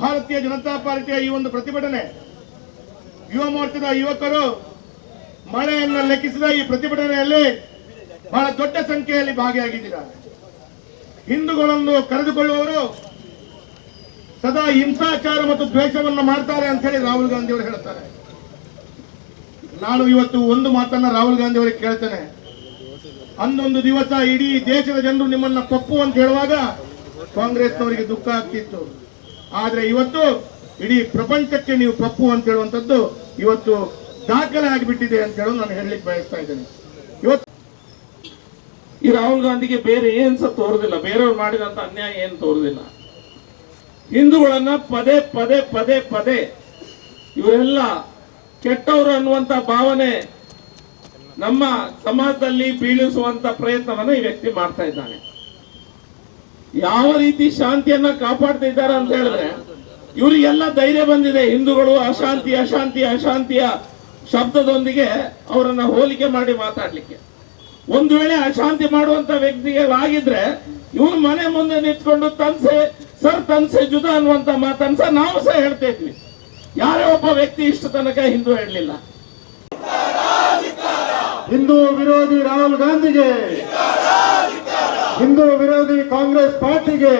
ಭಾರತೀಯ ಜನತಾ ಪಾರ್ಟಿಯ ಈ ಒಂದು ಪ್ರತಿಭಟನೆ, ಯುವ ಮೋರ್ಚಾದ ಯುವಕರು ಮಳೆಯನ್ನು ಲೆಕ್ಕಿಸಿದ ಈ ಪ್ರತಿಭಟನೆಯಲ್ಲಿ ಬಹಳ ದೊಡ್ಡ ಸಂಖ್ಯೆಯಲ್ಲಿ ಭಾಗಿಯಾಗಿದ್ದಾರೆ. ಹಿಂದೂಗಳನ್ನು ಕರೆದುಕೊಳ್ಳುವವರು ಸದಾ ಹಿಂಸಾಚಾರ ಮತ್ತು ದ್ವೇಷವನ್ನು ಮಾಡ್ತಾರೆ ಅಂತ ಹೇಳಿ ರಾಹುಲ್ ಗಾಂಧಿ ಅವರು ಹೇಳ್ತಾರೆ ನಾನು ಇವತ್ತು ಒಂದು ಮಾತನ್ನ ರಾಹುಲ್ ಗಾಂಧಿ ಅವರಿಗೆ ಕೇಳ್ತೇನೆ. ಅಂದೊಂದು ದಿವಸ ಇಡೀ ದೇಶದ ಜನರು ನಿಮ್ಮನ್ನ ಪಪ್ಪು ಅಂತ ಹೇಳುವಾಗ ಕಾಂಗ್ರೆಸ್ನವರಿಗೆ ದುಃಖ ಆಗ್ತಿತ್ತು. ಆದ್ರೆ ಇವತ್ತು ಇಡೀ ಪ್ರಪಂಚಕ್ಕೆ ನೀವು ತಪ್ಪು ಅಂತ ಹೇಳುವಂತದ್ದು ಇವತ್ತು ದಾಖಲೆ ಆಗಿಬಿಟ್ಟಿದೆ ಅಂತ ಹೇಳಿ ನಾನು ಹೇಳಲಿಕ್ಕೆ ಬಯಸ್ತಾ ಇದ್ದೇನೆ. ಇವತ್ತು ಈ ರಾಹುಲ್ ಗಾಂಧಿಗೆ ಬೇರೆ ಏನ್ ಸಹ ತೋರುದಿಲ್ಲ? ಬೇರೆಯವ್ರು ಮಾಡಿದಂತ ಅನ್ಯಾಯ ಏನು ತೋರುದಿಲ್ಲ? ಹಿಂದೂಗಳನ್ನ ಪದೇ ಪದೇ ಪದೇ ಪದೇ ಇವರೆಲ್ಲ ಕೆಟ್ಟವರು ಅನ್ನುವಂತ ಭಾವನೆ ನಮ್ಮ ಸಮಾಜದಲ್ಲಿ ಬೀಳಿಸುವಂತ ಪ್ರಯತ್ನವನ್ನು ಈ ವ್ಯಕ್ತಿ ಮಾಡ್ತಾ ಇದ್ದಾನೆ. ಯಾವ ರೀತಿ ಶಾಂತಿಯನ್ನ ಕಾಪಾಡ್ತಾ ಇದ್ದಾರೆ ಅಂತ ಹೇಳಿದ್ರೆ ಇವರಿಗೆಲ್ಲ ಧೈರ್ಯ ಬಂದಿದೆ. ಹಿಂದೂಗಳು ಅಶಾಂತಿ ಅಶಾಂತಿ, ಅಶಾಂತಿಯ ಶಬ್ದದೊಂದಿಗೆ ಅವರನ್ನ ಹೋಲಿಕೆ ಮಾಡಿ ಮಾತಾಡ್ಲಿಕ್ಕೆ. ಒಂದು ವೇಳೆ ಅಶಾಂತಿ ಮಾಡುವಂತ ವ್ಯಕ್ತಿಗೆ ಆಗಿದ್ರೆ ಇವ್ರು ಮನೆ ಮುಂದೆ ನಿಂತ್ಕೊಂಡು ತನ್ಸೆ, ಸರ್ ತನ್ಸೆ ಜುದ ಅನ್ನುವಂತ ಮಾತನ್ಸ ನಾವು ಸಹ ಹೇಳ್ತಾ ಇದ್ವಿ ಯಾರೇ ಒಬ್ಬ ವ್ಯಕ್ತಿ ಇಷ್ಟು ತನಕ ಹಿಂದೂ ಹೇಳಲಿಲ್ಲ. ಹಿಂದೂ ವಿರೋಧಿ ರಾಹುಲ್ ಗಾಂಧಿಗೆ ಹಿಂದೂ ವಿರೋಧಿ ಕಾಂಗ್ರೆಸ್ ಪಾರ್ಟಿಗೆ